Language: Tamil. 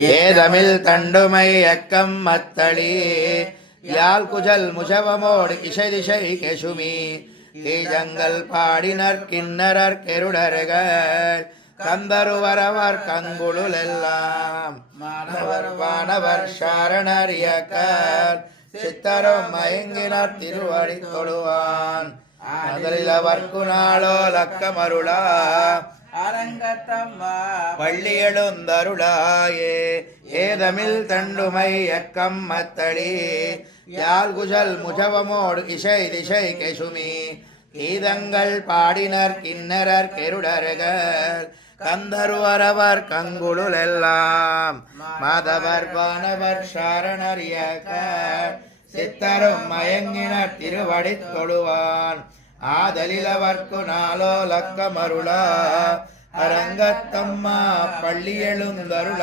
ஏதமில் தண்டுமை அக்கம் மத்தளி யாழ் குஜல் முஷவமோடு இசை திசை கெசுமி கீஜங்கள் பாடினர் கிண்ணரர் கெருடர்கள் கந்தருவரவர் கங்குளுலெல்லாம் மாணவர் வானவர் சாரணர் இயக்கர் சித்தரும் மயங்கினர் திருவடி தொழுவான் அதலிலவர்க்கு நாளோ லக்கமருளா அரங்கத்தம்மா பள்ளி எழுந்தருளாயே ஏதமில் தண்டுமை எக்கம் மத்தளி யாழ் குஜல் முஜவமோடு இசை திசை கெசுமி கீதங்கள் பாடினர் கிண்ணரர் கெருடர்கள் கந்தருவரவர் கங்குளுலெல்லாம் மாதவர் வானவர் சாரணர் இயக்கர் சித்தரும் மயங்கினர் திருவடி தொழுவான் ஆதலிலவர்க்கு நாளோ லக்கமருளா அரங்கத்தம்மா பள்ளி எழுந்தருளா.